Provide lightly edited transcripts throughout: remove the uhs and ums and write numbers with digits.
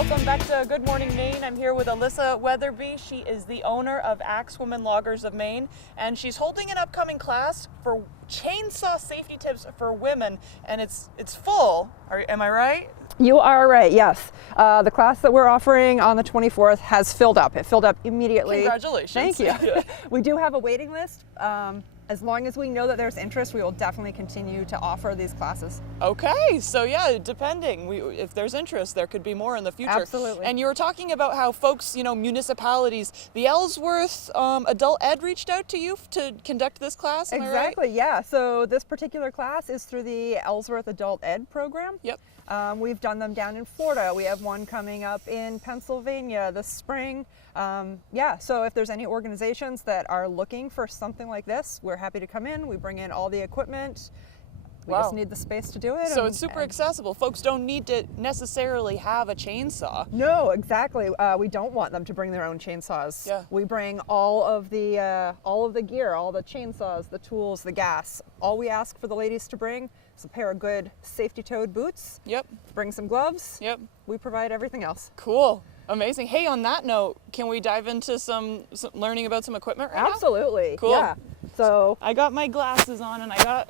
Welcome back to Good Morning Maine. I'm here with Alyssa Weatherby. She is the owner of Axe Women Loggers of Maine, and she's holding an upcoming class for chainsaw safety tips for women, and it's full. Am I right? You are right, yes. The class that we're offering on the 24th has filled up. It filled up immediately. Congratulations. Thank you. We do have a waiting list. As long as we know that there's interest, we will definitely continue to offer these classes. Okay, so yeah, depending. If there's interest, there could be more in the future. Absolutely. And you were talking about how folks, municipalities, the Ellsworth Adult Ed reached out to you to conduct this class, am I right? Exactly, yeah. So this particular class is through the Ellsworth Adult Ed program. Yep. We've done them down in Florida. We have one coming up in Pennsylvania this spring. So if there's any organizations that are looking for something like this, we're happy to come in. We bring in all the equipment. We just need the space to do it. So it's super accessible. Folks don't need to necessarily have a chainsaw. No, exactly. We don't want them to bring their own chainsaws. Yeah. We bring all of the gear, all the chainsaws, the tools, the gas. All we ask for the ladies to bring is a pair of good safety-toed boots. Yep. Bring some gloves. Yep. We provide everything else. Cool. Amazing. Hey, on that note, can we dive into some learning about some equipment right now? Absolutely. Cool. Yeah. So I got my glasses on and I got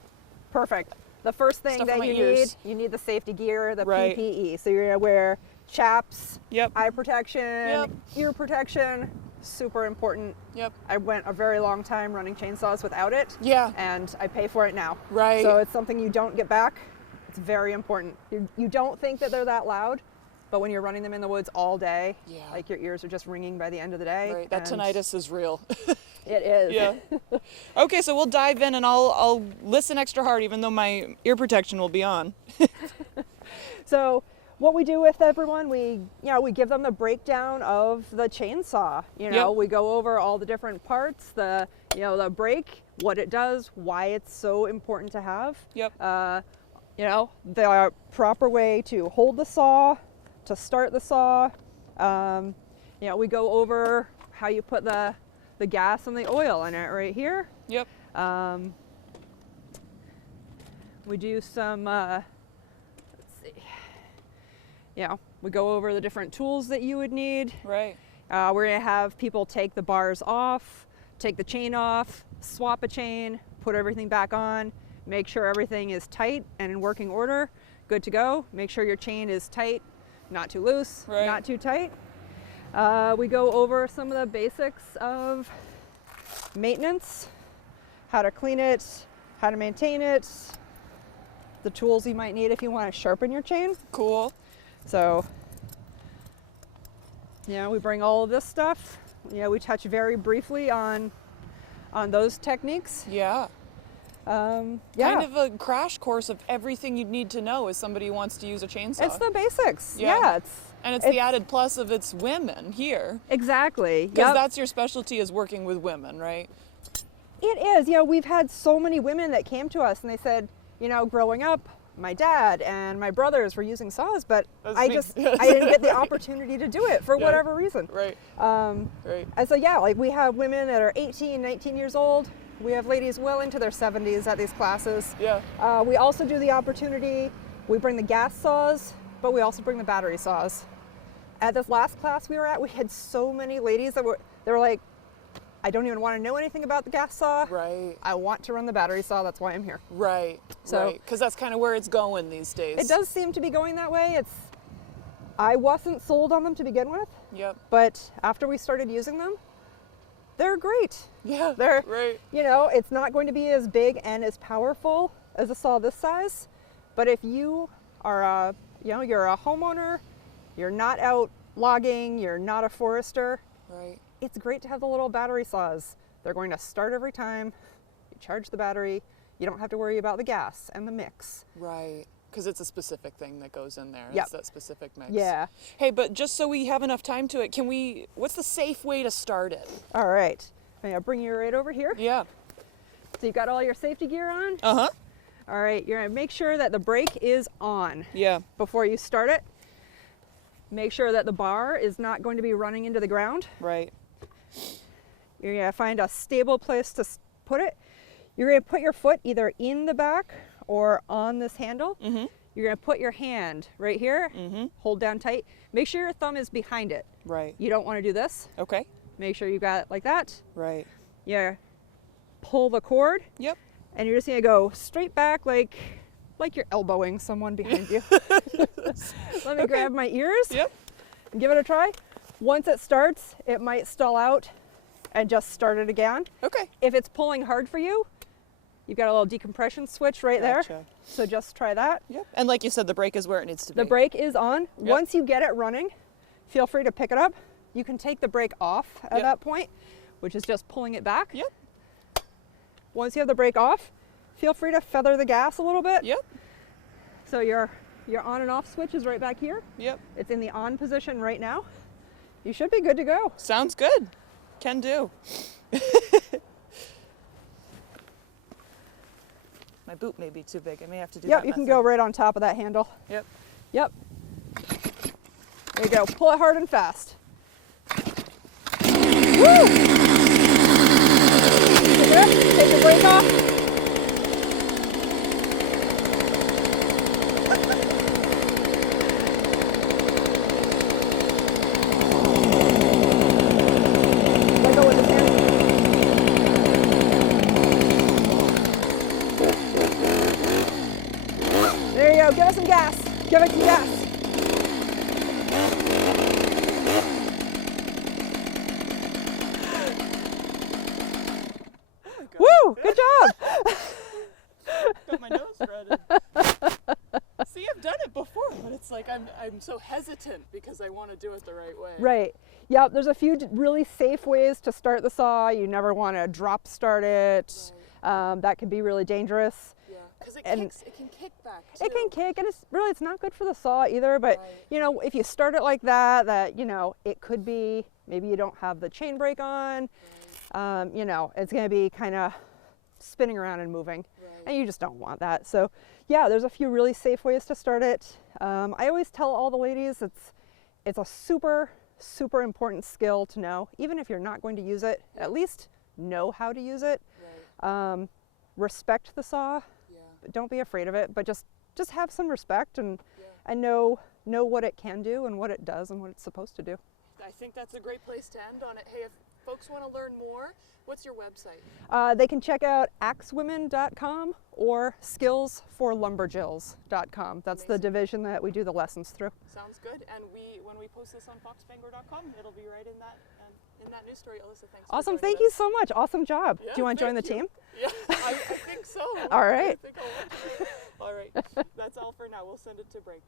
perfect. The first thing stuff that in my you ears. need the safety gear, the Right. PPE. So you're gonna wear chaps, Yep. eye protection, Yep. ear protection, super important. Yep. I went a very long time running chainsaws without it. Yeah. And I pay for it now. Right. So it's something you don't get back. It's very important. You don't think that they're that loud, but when you're running them in the woods all day, Yeah. like your ears are just ringing by the end of the day. Right. That and tinnitus is real. It is. Yeah. Okay, so we'll dive in and I'll listen extra hard even though my ear protection will be on. So what we do with everyone, we give them the breakdown of the chainsaw. Yep. We go over all the different parts, the brake, what it does, why it's so important to have. Yep. The proper way to hold the saw, to start the saw. We go over how you put the gas and the oil in it right here. Yep. We do some, let's see, we go over the different tools that you would need. Right. We're gonna have people take the bars off, take the chain off, swap a chain, put everything back on, make sure everything is tight and in working order, good to go. Make sure your chain is tight, not too loose, Right. not too tight. We go over some of the basics of maintenance, how to clean it, how to maintain it, the tools you might need if you want to sharpen your chain. Cool. So, we bring all of this stuff. We touch very briefly on those techniques. Yeah. Kind of a crash course of everything you'd need to know as somebody who wants to use a chainsaw. It's the basics. Yeah. Yeah, it's the added plus of it's women here. exactly. Because that's your specialty, is working with women, right? It is. We've had so many women that came to us and they said, growing up, my dad and my brothers were using saws, but I didn't get the opportunity to do it for whatever reason. Right. Right. And so, we have women that are 18, 19 years old. We have ladies well into their 70s at these classes. Yeah. We also do the opportunity, we bring the gas saws, but we also bring the battery saws. At this last class we were at, we had so many ladies that were like, I don't even want to know anything about the gas saw. Right. I want to run the battery saw, that's why I'm here. Right. So, because that's kind of where it's going these days. It does seem to be going that way. I wasn't sold on them to begin with, Yep. but after we started using them, they're great. Yeah. They're, right. It's not going to be as big and as powerful as a saw this size, but if you are you're a homeowner, you're not out logging, you're not a forester, Right. it's great to have the little battery saws. They're going to start every time. You charge the battery. You don't have to worry about the gas and the mix. Right. Because it's a specific thing that goes in there. Yep. It's that specific mix. Yeah. Hey, but just so we have enough time to it, what's the safe way to start it? All right. May I bring you right over here? Yeah. So you've got all your safety gear on? Uh-huh. All right, you're gonna make sure that the brake is on Yeah. before you start it. Make sure that the bar is not going to be running into the ground. Right. You're gonna find a stable place to put it. You're gonna put your foot either in the back or on this handle. Mm-hmm. You're going to put your hand right here, hold down tight. Make sure your thumb is behind it. Right. You don't want to do this. Okay. Make sure you got it like that. Right. You pull the cord. Yep. And you're just going to go straight back like you're elbowing someone behind you. Let me grab my ears. Yep. And give it a try. Once it starts, it might stall out and just start it again. Okay. If it's pulling hard for you, you've got a little decompression switch right there. Gotcha. So just try that. Yep. And like you said, the brake is where it needs to be. The brake is on. Yep. Once you get it running, feel free to pick it up. You can take the brake off at Yep. that point, which is just pulling it back. Yep. Once you have the brake off, feel free to feather the gas a little bit. Yep. So your on and off switch is right back here. Yep. It's in the on position right now. You should be good to go. Sounds good. Can do. My boot may be too big. I may have to do that. Yep, you can go right on top of that handle. Yep. Yep. There you go. Pull it hard and fast. Woo! Take the brake off. Let go with this hand. There you go. Give it some gas. Give it some gas. Woo! Good job. Got my nose red. See, I've done it before, but it's like I'm so hesitant because I want to do it the right way. Right. Yep. There's a few really safe ways to start the saw. You never want to drop start it. That can be really dangerous. Yeah, because it And- kicks. It can kick back too. It can kick, and it's not good for the saw either. But Right. you know, if you start it like that, you know, it could be maybe you don't have the chain brake on. You know, it's going to be kind of spinning around and moving, and you just don't want that. So, yeah, there's a few really safe ways to start it. I always tell all the ladies it's a super important skill to know, even if you're not going to use it. At least know how to use it. Right. Respect the saw. Yeah. Don't be afraid of it, but just have some respect and know what it can do and what it does and what it's supposed to do. I think that's a great place to end on it. Hey, if folks want to learn more, what's your website? They can check out axewomen.com or skillsforlumberjills.com. That's the division that we do the lessons through. Sounds good. And when we post this on foxbangor.com, it'll be right in that news story. Alyssa, thanks. Awesome. For Thank joining you so much. Awesome job. Yeah, Do you want to join the thank team? you. Yeah, I think so. All right. I think I'll want to. All right. That's all for now. We'll send it to break.